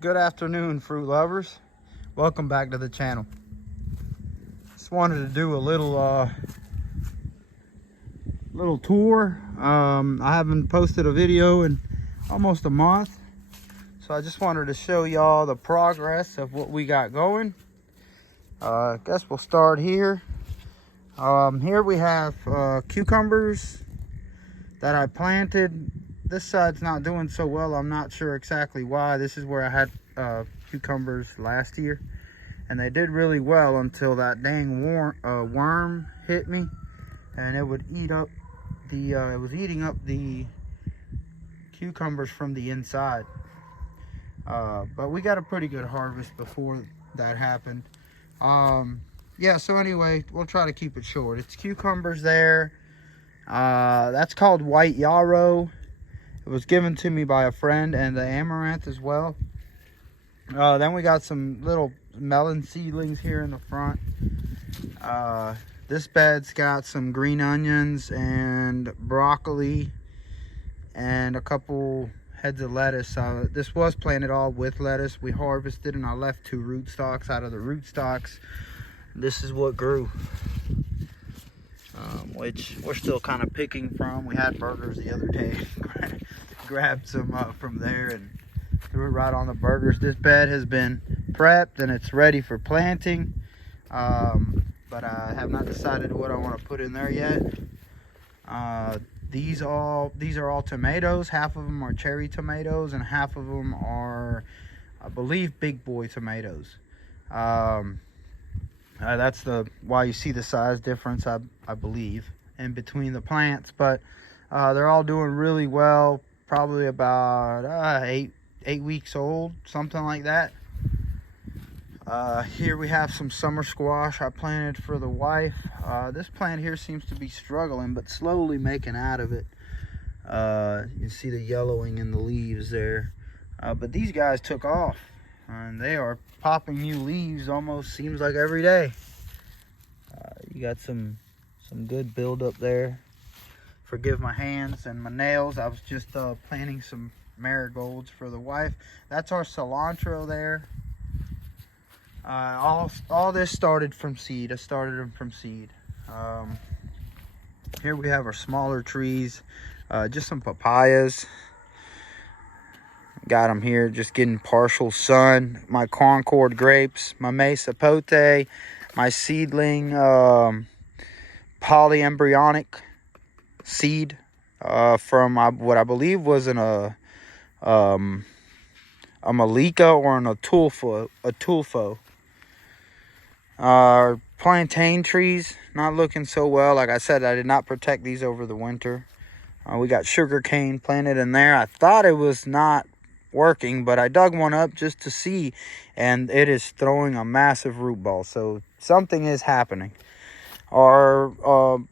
Good afternoon, fruit lovers. Welcome back to the channel. Just wanted to do a little tour. I haven't posted a video in almost a month, so I just wanted to show y'all the progress of what we got going. I guess we'll start here. Here we have cucumbers that I planted. This side's not doing so well. I'm not sure exactly why. This is where I had cucumbers last year, and they did really well until that dang worm hit me, and it would eat up the it was eating up the cucumbers from the inside. But we got a pretty good harvest before that happened. Yeah, so anyway, we'll try to keep it short. It's cucumbers there. That's called white yarrow. It was given to me by a friend, and the amaranth as well. Then we got some little melon seedlings here in the front. This bed's got some green onions and broccoli and a couple heads of lettuce. This was planted all with lettuce. We harvested and I left 2 rootstocks. Out of the rootstocks, this is what grew, which we're still kind of picking from. We had burgers the other day. Grabbed some from there and threw it right on the burgers. This bed has been prepped and it's ready for planting, but I have not decided what I want to put in there yet. These are all tomatoes. Half of them are cherry tomatoes and half of them are, I believe, big boy tomatoes. That's why you see the size difference, I believe, in between the plants. But they're all doing really well. Probably about 8 weeks old, something like that. Here we have some summer squash I planted for the wife. This plant here seems to be struggling, but slowly making out of it. You see the yellowing in the leaves there. But these guys took off, and they are popping new leaves almost seems like every day. You got some good build up there. Forgive my hands and my nails. I was just planting some marigolds for the wife. That's our cilantro there. All this started from seed. I started them from seed. Here we have our smaller trees, just some papayas. Got them here, just getting partial sun. My Concord grapes, my Mesa Pote, my seedling polyembryonic seed from what I believe was a Malika or an Atulfo. Plantain trees, not looking so well. Like I said, I did not protect these over the winter. We got sugar cane planted in there. I thought it was not working, but I dug one up just to see, and it is throwing a massive root ball. So something is happening. Our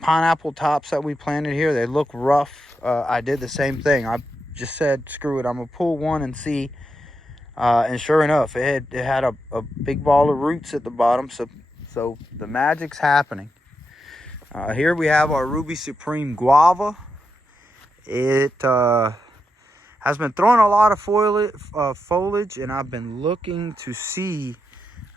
pineapple tops that we planted here, they look rough. I did the same thing. I just said, screw it, I'm gonna pull one and see. And sure enough, it had a big ball of roots at the bottom. So the magic's happening. Here we have our Ruby Supreme guava. It has been throwing a lot of foliage, and I've been looking to see,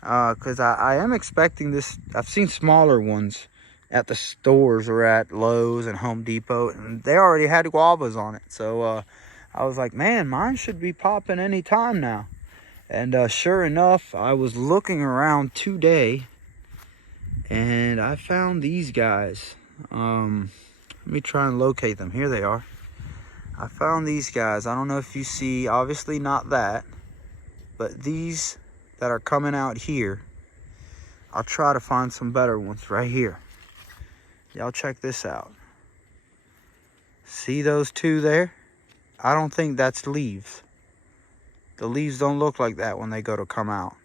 because I am expecting this. I've seen smaller ones at the stores or at Lowe's and Home Depot, and they already had guavas on it. So I was like, man, mine should be popping any time now. And sure enough, I was looking around today, and I found these guys. Let me try and locate them. Here they are. I found these guys. I don't know if you see, obviously not that, but these that are coming out here. I'll try to find some better ones right here. Y'all check this out. See those 2 there? I don't think that's leaves. The leaves don't look like that when they go to come out.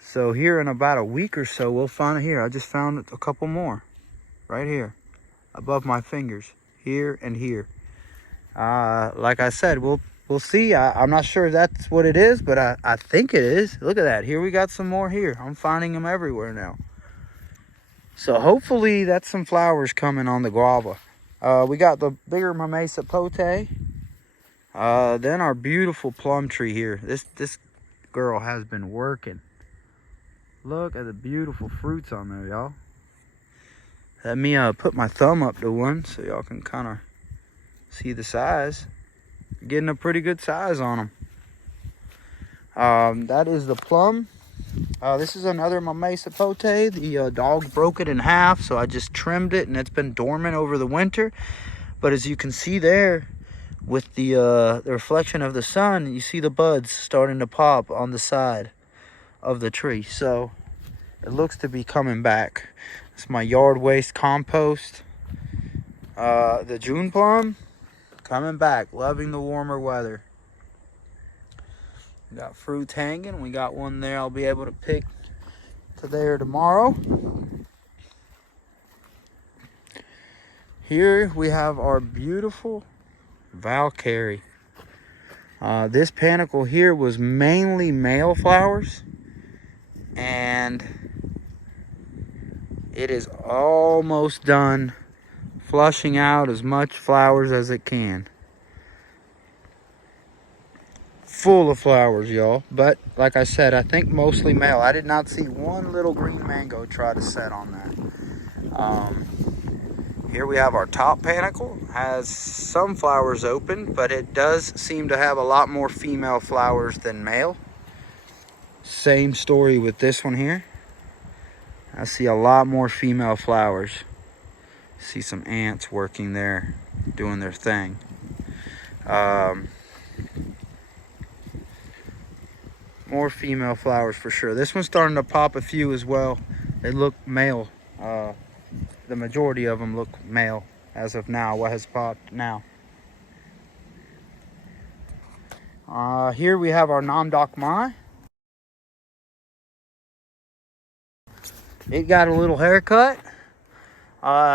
So here in about a week or so, we'll find it here. I just found a couple more right here above my fingers, here and here. Like I said, we'll see. I'm not sure if that's what it is, but I think it is. Look at that. Here we got some more here. I'm finding them everywhere now. So hopefully that's some flowers coming on the guava. We got the bigger Mesa Pote. Then our beautiful plum tree here. This girl has been working. Look at the beautiful fruits on there, y'all. Let me put my thumb up to one so y'all can kind of see the size. Getting a pretty good size on them. That is the plum. This is another Mamey sapote. The dog broke it in half, so I just trimmed it, and it's been dormant over the winter. But as you can see there, with the reflection of the sun, you see the buds starting to pop on the side of the tree. So it looks to be coming back. It's my yard waste compost. The June plum coming back, loving the warmer weather. We got fruits hanging. We got one there I'll be able to pick today or tomorrow. Here we have our beautiful Valkyrie. This panicle here was mainly male flowers, and it is almost done flushing out as much flowers as it can. Full of flowers, y'all. But like I said, I think mostly male. I did not see one little green mango try to set on that. Here we have our top panicle. Has some flowers open, but it does seem to have a lot more female flowers than male. Same story with this one here. I see a lot more female flowers. See some ants working there, doing their thing. More female flowers for sure. This one's starting to pop a few as well. They look male. The majority of them look male as of now, what has popped now. Here we have our Nam Doc Mai. It got a little haircut.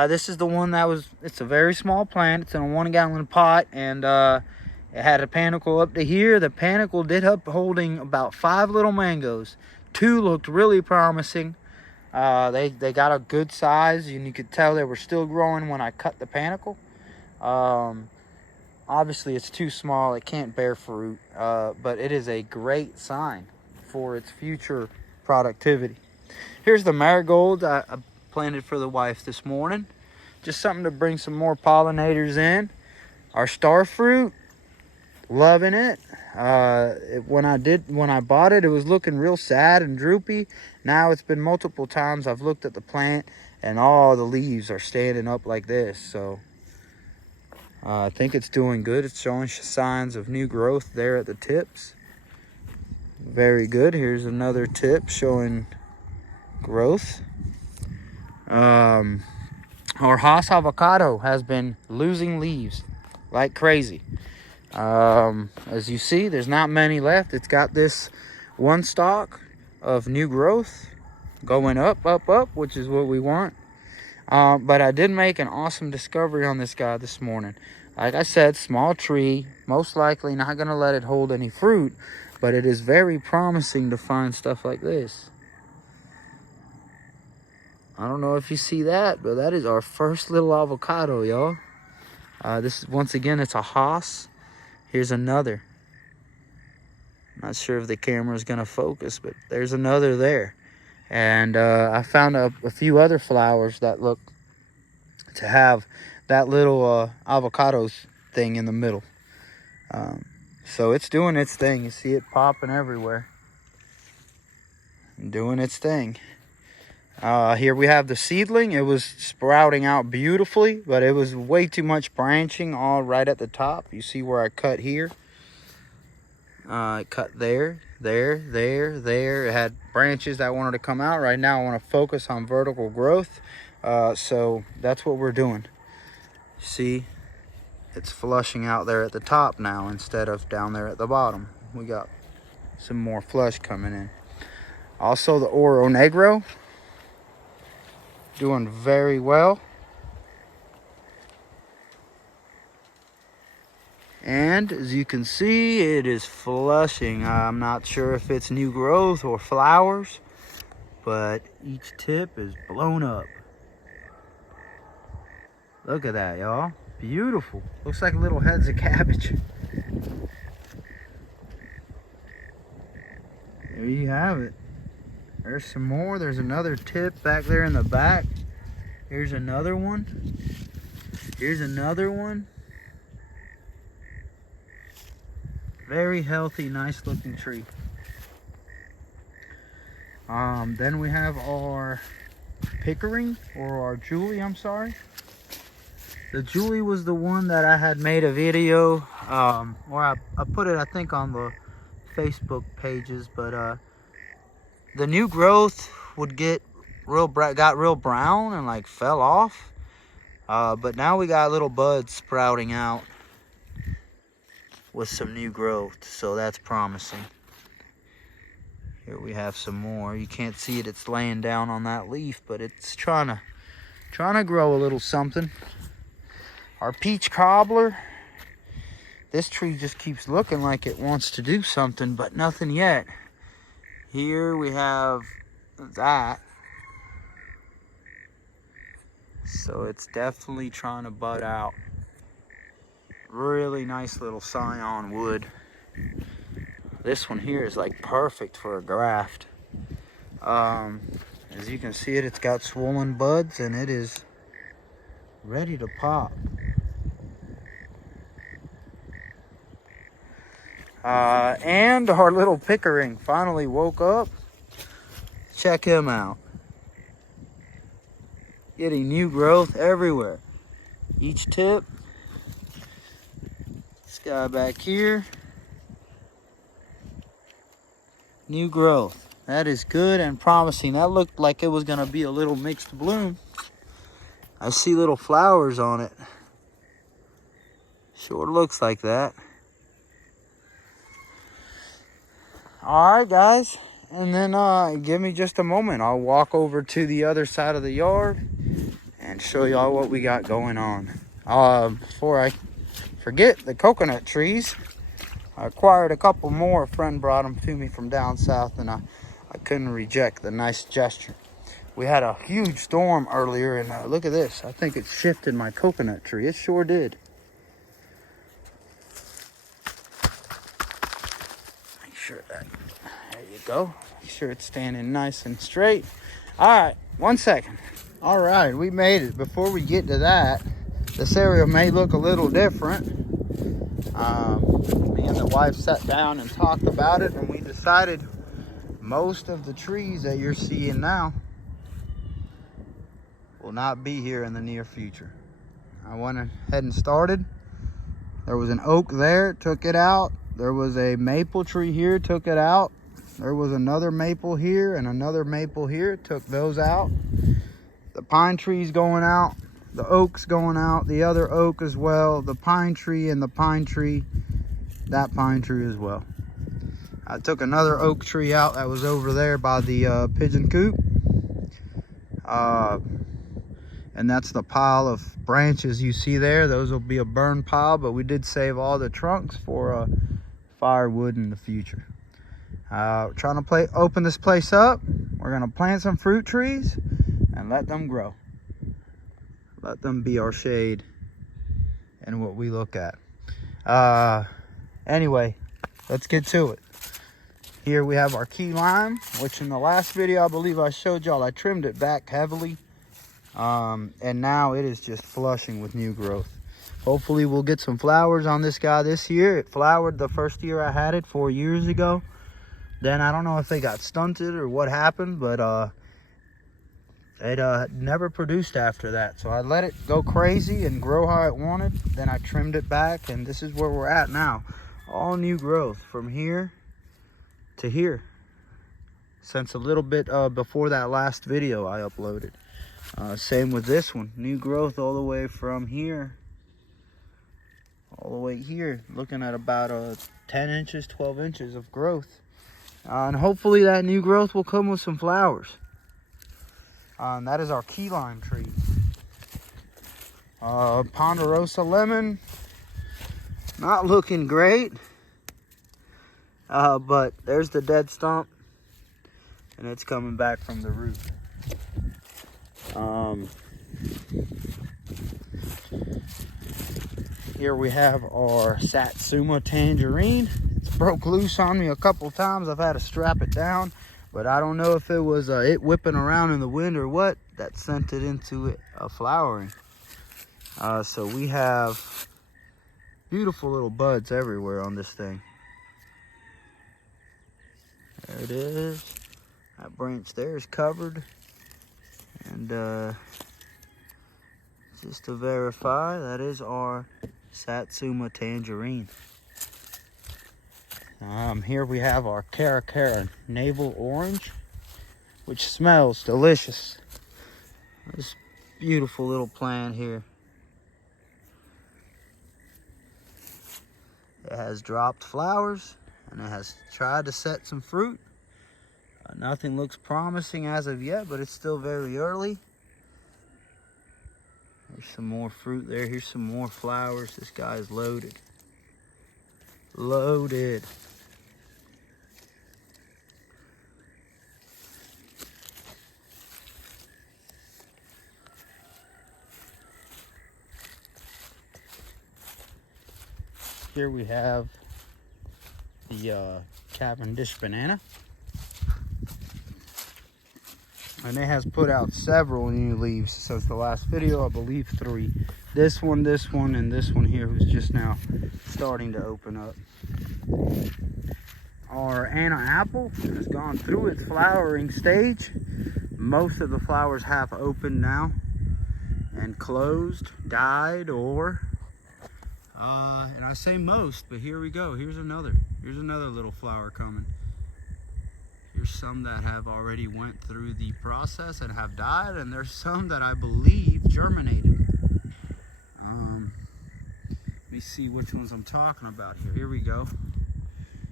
This is the one that was, it's a very small plant. It's in a 1-gallon pot, and it had a panicle up to here. The panicle did up holding about 5 little mangoes. 2 looked really promising. They got a good size, and you could tell they were still growing when I cut the panicle. Obviously it's too small, it can't bear fruit, but it is a great sign for its future productivity. Here's the marigold I planted for the wife this morning. Just something to bring some more pollinators in. Our star fruit, loving it. When I bought it, it was looking real sad and droopy. Now it's been multiple times I've looked at the plant, and all the leaves are standing up like this. So I think it's doing good. It's showing signs of new growth there at the tips. Very good. Here's another tip showing growth. Our Hass avocado has been losing leaves like crazy. As you see, there's not many left. It's got this one stalk of new growth going up, which is what we want. But I did make an awesome discovery on this guy this morning. Like I said, small tree, most likely not going to let it hold any fruit, but it is very promising to find stuff like this. I don't know if you see that, but that is our first little avocado, y'all. This, once again, it's a Hass. Here's another. Not sure if the camera is going to focus, but there's another there. And I found a few other flowers that look to have that little avocados thing in the middle. So it's doing its thing. You see it popping everywhere. Doing its thing. Here we have the seedling. It was sprouting out beautifully, but it was way too much branching all right at the top. You see where I cut here? I cut there. It had branches that wanted to come out. Right now I want to focus on vertical growth. So that's what we're doing. See, it's flushing out there at the top now instead of down there at the bottom. We got some more flush coming in. Also the Oro Negro, doing very well. And as you can see, it is flushing. I'm not sure if it's new growth or flowers, but each tip is blown up. Look at that, y'all. Beautiful. Looks like little heads of cabbage. There you have it. There's some more. There's another tip back there in the back. Here's another one. Here's another one. Very healthy, nice looking tree. Then we have our Pickering, or our Julie, I'm sorry. The Julie was the one that I had made a video, where I put it, I think, on the Facebook pages, but the new growth would get got real brown and like fell off. But now we got little buds sprouting out with some new growth, so that's promising. Here we have some more. You can't see it, it's laying down on that leaf, but it's trying to grow a little something. Our peach cobbler. This tree just keeps looking like it wants to do something, but nothing yet. Here we have that. So it's definitely trying to bud out. Really nice little scion wood. This one here is like perfect for a graft. As you can see it's got swollen buds and it is ready to pop. And our little Pickering finally woke up. Check him out. Getting new growth everywhere. Each tip. This guy back here. New growth. That is good and promising. That looked like it was going to be a little mixed bloom. I see little flowers on it. Sure looks like that. Alright guys, and then give me just a moment. I'll walk over to the other side of the yard and show y'all what we got going on. Before I forget, the coconut trees, I acquired a couple more. A friend brought them to me from down south, and I couldn't reject the nice gesture. We had a huge storm earlier, and look at this. I think it shifted my coconut tree. It sure did. Make sure that, there you go. Make sure it's standing nice and straight. All right, 1 second. All right, we made it. Before we get to that, this area may look a little different. Me and the wife sat down and talked about it, and we decided most of the trees that you're seeing now will not be here in the near future. I went ahead and started. There was an oak there, took it out. There was a maple tree here, took it out. There was another maple here and another maple here, took those out. The pine tree's going out, the oak's going out, the other oak as well, the pine tree and the pine tree, that pine tree as well. I took another oak tree out that was over there by the pigeon coop. And that's the pile of branches you see there. Those will be a burn pile, but we did save all the trunks for firewood in the future. Trying to open this place up. We're gonna plant some fruit trees and let them grow. Let them be our shade and what we look at. Anyway, let's get to it. Here we have our key lime, which in the last video I believe I showed y'all I trimmed it back heavily. And now it is just flushing with new growth. Hopefully we'll get some flowers on this guy this year. It flowered the first year I had it 4 years ago. Then I don't know if they got stunted or what happened, but it never produced after that. So I let it go crazy and grow how it wanted. Then I trimmed it back, and this is where we're at now. All new growth from here to here. Since a little bit before that last video I uploaded. Same with this one. New growth all the way from here all the way here. Looking at about 10 inches, 12 inches of growth. And hopefully that new growth will come with some flowers. And that is our key lime tree. Ponderosa lemon. Not looking great. But there's the dead stump. And it's coming back from the root. Here we have our Satsuma tangerine. It's broke loose on me a couple times. I've had to strap it down, but I don't know if it was it whipping around in the wind or what that sent it into it flowering. So we have beautiful little buds everywhere on this thing. There it is. That branch there is covered. And just to verify, that is our Satsuma tangerine. Here we have our Caracara navel orange, which smells delicious. This beautiful little plant here. It has dropped flowers and it has tried to set some fruit. Nothing looks promising as of yet, but it's still very early. There's some more fruit there. Here's some more flowers. This guy is loaded. Loaded. Here we have the Cavendish banana. And it has put out several new leaves since the last video, I believe 3. This one, and this one here, who's just now starting to open up. Our Anna apple has gone through its flowering stage. Most of the flowers have opened now and closed, died, or and I say most, but here we go. Here's another little flower coming. Here's some that have already went through the process and have died, and there's some that I believe germinated. Let me see which ones I'm talking about here. Here we go.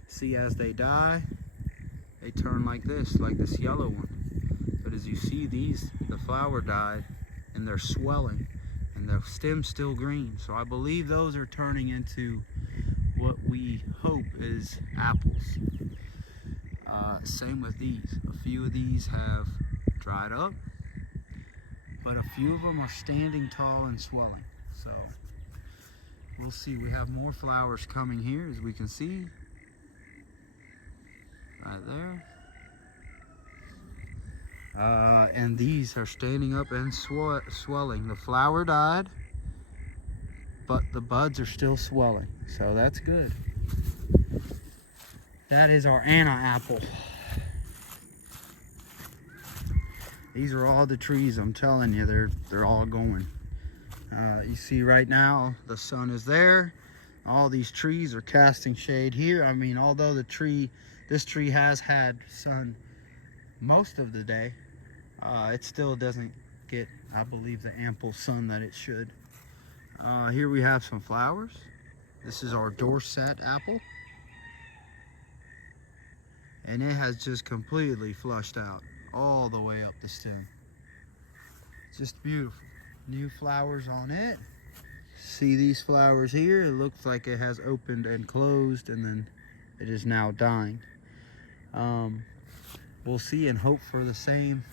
See, as they die, they turn like this yellow one. But as you see, the flower died and they're swelling and the stem's still green. So I believe those are turning into what we hope is apples. Same with these. A few of these have dried up, but a few of them are standing tall and swelling. So we'll see. We have more flowers coming here, as we can see. Right there. And these are standing up and swelling. The flower died, but the buds are still swelling. So that's good. That is our Anna apple. These are all the trees, I'm telling you, they're all going. You see right now, the sun is there. All these trees are casting shade here. I mean, although this tree has had sun most of the day, it still doesn't get, I believe, the ample sun that it should. Here we have some flowers. This is our Dorset apple. And it has just completely flushed out all the way up the stem. Just beautiful. New flowers on it. See these flowers here? It looks like it has opened and closed, and then it is now dying. We'll see and hope for the same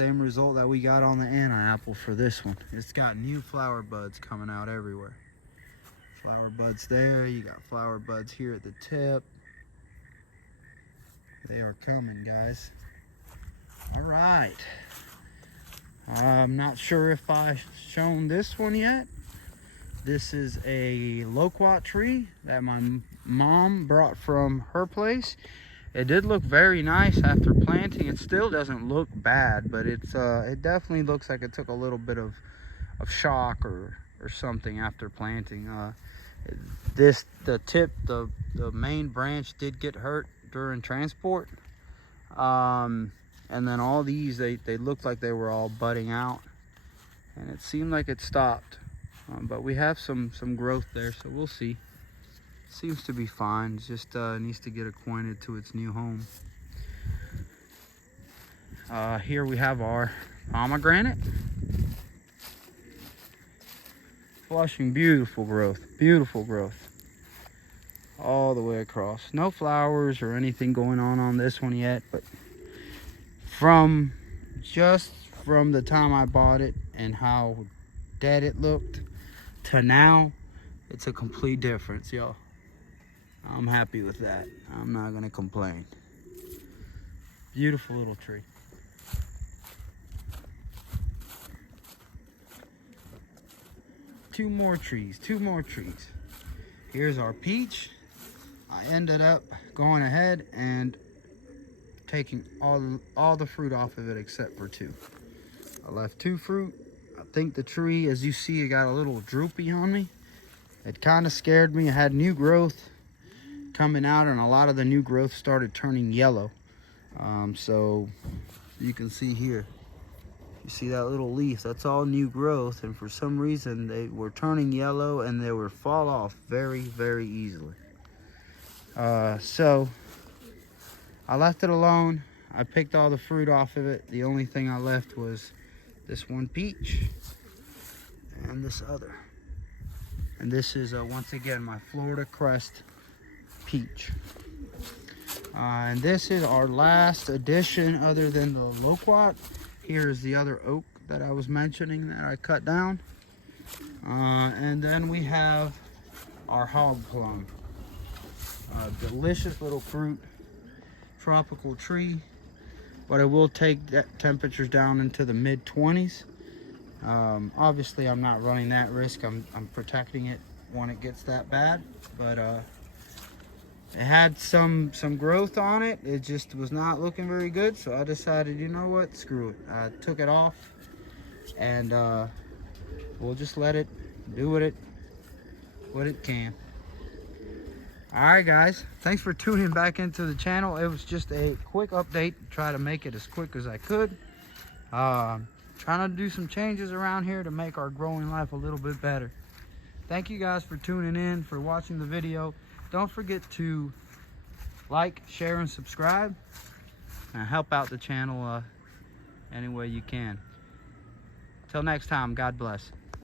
result that we got on the Anna apple for this one. It's got new flower buds coming out everywhere. Flower buds there. You got flower buds here at the tip. They are coming, guys. All right. I'm not sure if I've shown this one yet. This is a loquat tree that my mom brought from her place. It did look very nice after planting. It still doesn't look bad, but it definitely looks like it took a little bit of shock or something after planting. The main branch did get hurt during transport, and then all these they looked like they were all budding out, and it seemed like it stopped, but we have some growth there, so we'll see. Seems to be fine. It just needs to get acquainted to its new home. Here we have our pomegranate, flushing. Beautiful growth all the way across. No flowers or anything going on this one yet, but from the time I bought it and how dead it looked, to now, it's a complete difference, y'all. I'm happy with that. I'm not gonna complain. Beautiful little tree. Two more trees. Here's our peach. I ended up going ahead and taking all the fruit off of it except for two. I left two fruit. I think the tree, as you see, it got a little droopy on me. It kind of scared me. I had new growth coming out, and a lot of the new growth started turning yellow. So you can see here, you see that little leaf, that's all new growth, and for some reason they were turning yellow and they would fall off very, very easily. So I left it alone. I picked all the fruit off of it. The only thing I left was this one peach and this other. And this is once again my Florida Crest peach. And this is our last addition other than the loquat. Here's the other oak that I was mentioning that I cut down. And then we have our hog plum. Delicious little fruit, tropical tree, but it will take temperatures down into the mid-20s. Obviously I'm not running that risk. I'm protecting it when it gets that bad, but it had some growth on it. It just was not looking very good, so I decided, you know what, screw it. I took it off, and we'll just let it do what it can. All right, guys, thanks for tuning back into the channel. It was just a quick update, try to make it as quick as I could. Trying to do some changes around here to make our growing life a little bit better. Thank you guys for tuning in, for watching the video. Don't forget to like, share, and subscribe, and help out the channel any way you can. Till next time, God bless.